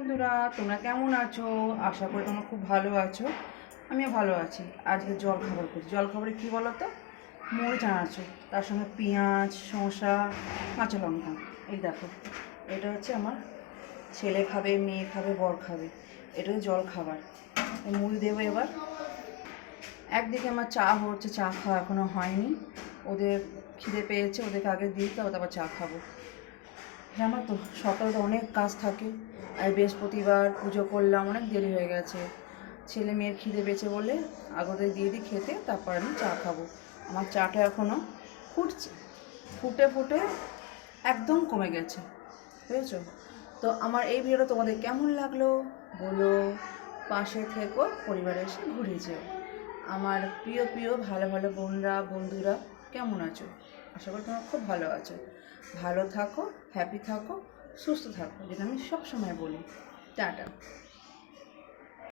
বন্ধুরা, তোমরা কেমন আছো? আশা করি তোমরা খুব ভালো আছো। আমিও ভালো আছি। আজকে জলখাবার করছি। জলখাবারে কী বলো তো? মুড়ি চানাচুর, তার সঙ্গে পেঁয়াজ, শসা, কাঁচা লঙ্কা। এই দেখো, এটা হচ্ছে আমার ছেলে খাবে, মেয়ে খাবে, বর খাবে। এটা হচ্ছে জলখাবার। এই মুড়ি দেবো এবার। একদিকে আমার চা হচ্ছে, চা খাওয়া এখনও হয়নি। ওদের খিদে পেয়েছে, ওদেরকে আগে দিয়ে তারপর চা খাবো। জানো তো, সকালে তো অনেক কাজ থাকে। আর বৃহস্পতিবার পুজো করলাম, অনেক দেরি হয়ে গেছে। ছেলে মেয়ের খিদে পেয়েছে বলে আগতে দিয়ে দিই খেতে, তারপর আমি চা খাবো। আমার চাটা এখনও ফুটছে, ফুটে ফুটে একদম কমে গেছে, বুঝেছো? তো আমার এই ভিডিওটা তোমাদের কেমন লাগলো বলো। পাশে থেকো, পরিবারে এসে ঘুরে যেও। আমার প্রিয় প্রিয় ভালো ভালো বোনরা, বন্ধুরা কেমন আছো? আশা করি তোমরা খুব ভালো আছো। ভালো থাকো, হ্যাপি থাকো, সুস্থ থাকো, যেটা আমি সবসময় বলি। টাটা।